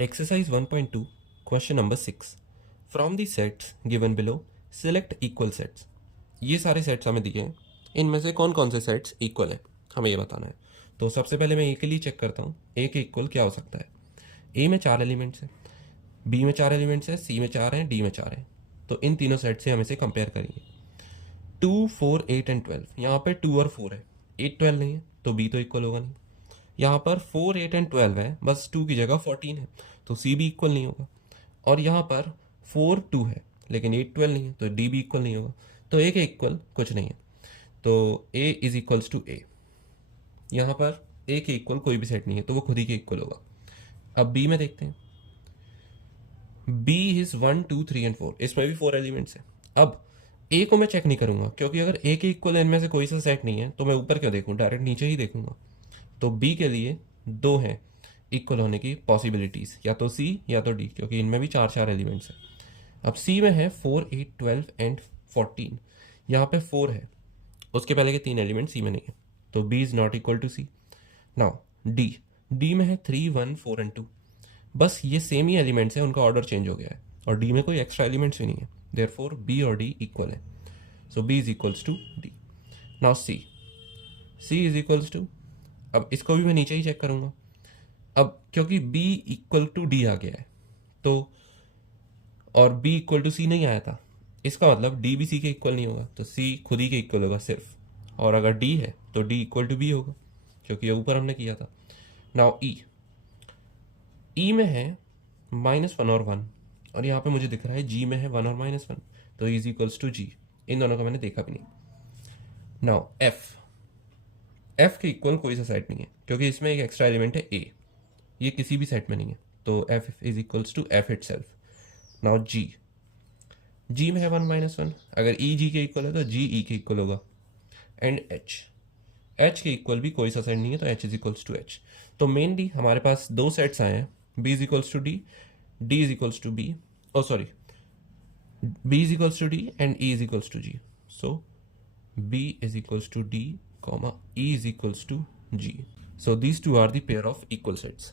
Exercise 1.2, question number 6. From the sets given below, select equal sets. ये सारे sets हमें दिए हैं, इनमें से कौन कौन से सेट्स इक्वल है हमें ये बताना है। तो सबसे पहले मैं ए के लिए चेक करता हूँ, ए के इक्वल क्या हो सकता है। ए में 4 एलिमेंट्स हैं, बी में 4 एलिमेंट्स हैं, सी में 4 हैं, डी में 4 हैं। तो इन तीनों सेट से हम इसे कंपेयर करेंगे। 2, 4, 8 एंड 12, यहाँ पर 2 और 4 है, 8, 12 नहीं है, तो बी तो इक्वल होगा नहीं। यहाँ पर 4, 8 एंड 12 है, बस 2 की जगह 14 है, तो सी भी इक्वल नहीं होगा। और यहाँ पर 4, 2 है, लेकिन 8, 12 नहीं है, तो डी भी इक्वल नहीं होगा। तो ए के इक्वल कुछ नहीं है, तो ए इज इक्वल्स टू ए। यहाँ पर ए के इक्वल कोई भी सेट नहीं है, तो वो खुद ही के इक्वल होगा। अब बी में देखते हैं, बी इज 1, 2, 3 एंड 4, इसमें भी 4 एलिमेंट्स हैं। अब ए को मैं चेक नहीं करूंगा, क्योंकि अगर ए के इक्वल इनमें से कोई सा सेट नहीं है तो मैं ऊपर क्यों देखूँ, डायरेक्ट नीचे ही देखूंगा। तो बी के लिए 2 हैं इक्वल होने की पॉसिबिलिटीज़, या तो सी या तो डी, क्योंकि इनमें भी 4 एलिमेंट्स हैं। अब सी में है 4, 8, 12 एंड 14, यहाँ पे 4 है, उसके पहले के 3 एलिमेंट सी में नहीं है, तो B is not equal to C. Now D, D में है 3, 1, 4 एंड 2, बस ये सेम ही एलिमेंट्स हैं, उनका ऑर्डर चेंज हो गया है, और डी में कोई एक्स्ट्रा एलिमेंट्स भी नहीं है, देयरफॉर बी और डी इक्वल है, so B is equals to D. Now C, C is equals to, अब इसको भी मैं नीचे ही चेक करूंगा। अब क्योंकि b इक्वल टू डी आ गया है, तो और b इक्वल टू सी नहीं आया था, इसका मतलब d भी c के इक्वल नहीं होगा, तो c खुद ही के इक्वल होगा सिर्फ। और अगर d है तो d इक्वल टू b होगा, क्योंकि ये ऊपर हमने किया था। नाउ e में है -1 और 1, और यहाँ पे मुझे दिख रहा है g में है 1 और -1, तो e is equals to g। इन दोनों का मैंने देखा भी नहीं। नाउ f के इक्वल कोई सा सेट नहीं है, क्योंकि इसमें एक एक्स्ट्रा एलिमेंट है a, ये किसी भी सेट में नहीं है, तो f is equals to f itself. Now g में है 1, -1, अगर e g के इक्वल है तो g e के इक्वल होगा। एंड h के इक्वल भी कोई सा सेट नहीं है, तो h is equals to h। तो मेनली हमारे पास 2 सेट्स आए हैं, b is equals to d, d is equals to b, oh sorry, b is equals to d and e is equals to g। So b is equals to d, comma e is equals to g. So these two are the pair of equal sets.